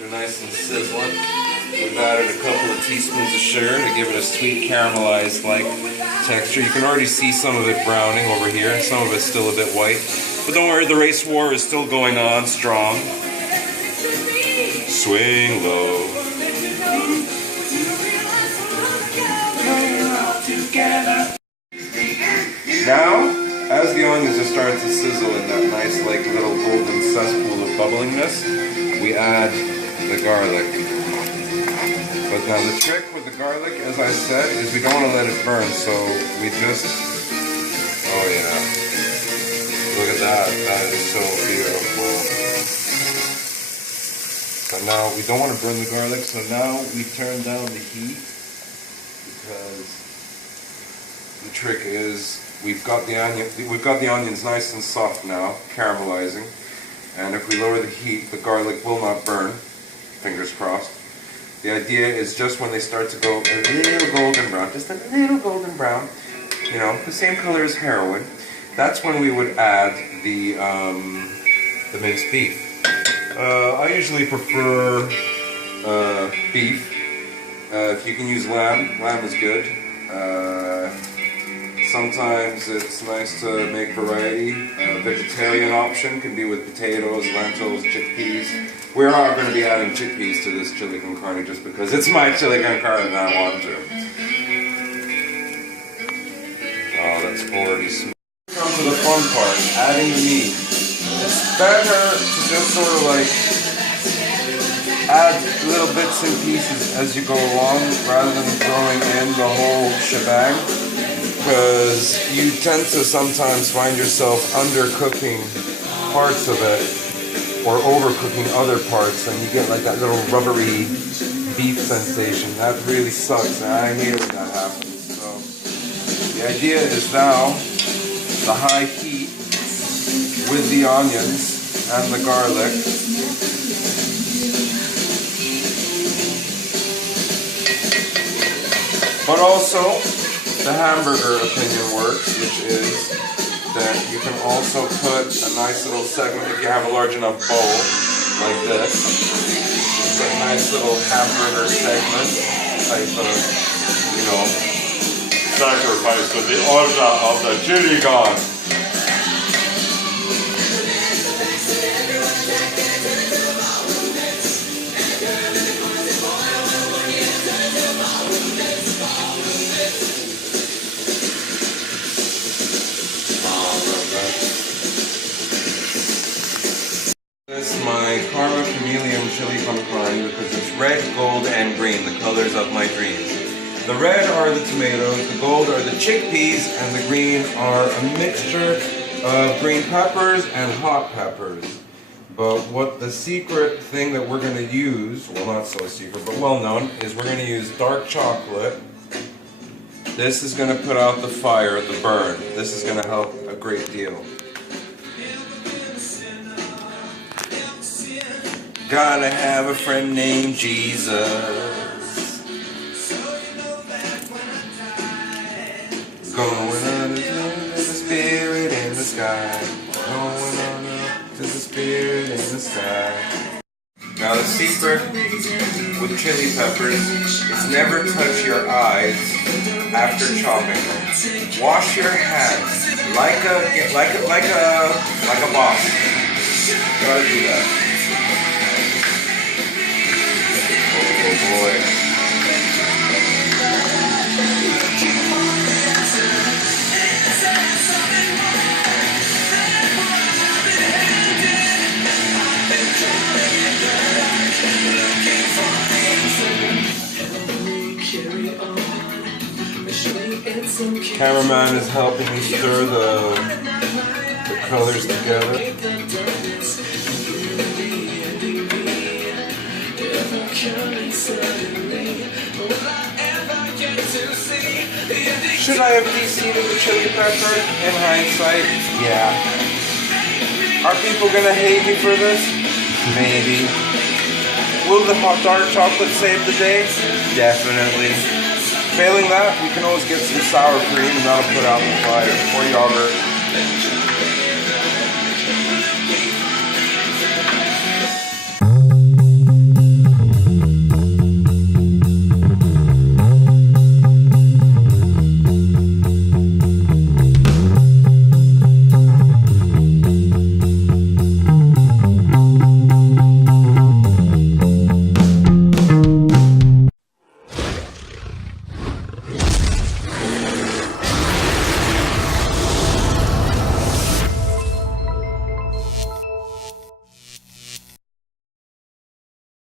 They're nice and sizzling. We've added a couple of teaspoons of sugar to give it a sweet caramelized like texture. You can already see some of it browning over here, and some of it's still a bit white. But don't worry, the race war is still going on strong. Swing low. Now, as the onions are starting to sizzle in that nice like little golden cesspool of bubblingness, we add the garlic. But now the trick with the garlic, as I said, is we don't want to let it burn, so we just, oh yeah, look at that, that is so beautiful. So now we don't want to burn the garlic, so now we turn down the heat, because the trick is we've got the onions nice and soft now, caramelizing, and if we lower the heat, the garlic will not burn, fingers crossed. The idea is just when they start to go a little golden brown, just a little golden brown, you know, the same color as heroin, that's when we would add the minced beef. I usually prefer beef. If you can use lamb, lamb is good. Sometimes it's nice to make variety. A vegetarian option can be with potatoes, lentils, chickpeas. We are going to be adding chickpeas to this chili con carne just because it's my chili con carne and I want to. Oh, that's already smooth. Come to the fun part, adding the meat. It's better to just sort of like add little bits and pieces as you go along rather than throwing in the whole shebang, because you tend to sometimes find yourself undercooking parts of it or overcooking other parts, and you get like that little rubbery beef sensation. That really sucks, and I hate it when that happens. So the idea is now the high heat with the onions and the garlic. But also, the hamburger opinion works, which is that you can also put a nice little segment, if you have a large enough bowl, like this. Put a nice little hamburger segment type of, you know, sacrifice with the order of the chili god. This is my Carne Chameleon chili con carne because it's red, gold, and green, the colors of my dreams. The red are the tomatoes, the gold are the chickpeas, and the green are a mixture of green peppers and hot peppers. But what the secret thing that we're going to use, well not so secret, but well known, is we're going to use dark chocolate. This is going to put out the fire, the burn. This is going to help a great deal. Gotta have a friend named Jesus. Going on to the spirit in the sky. Going on up to the spirit in the sky. Now the secret with chili peppers is never touch your eyes after chopping them. Wash your hands like a boss. Gotta do that. Oh boy. Cameraman is helping me stir the colors together. Should I have de-seeded the chili pepper in hindsight? Yeah. Are people gonna hate me for this? Maybe. Will the hot dark chocolate save the day? Definitely. Failing that, we can always get some sour cream and that'll put out the fire, or yogurt.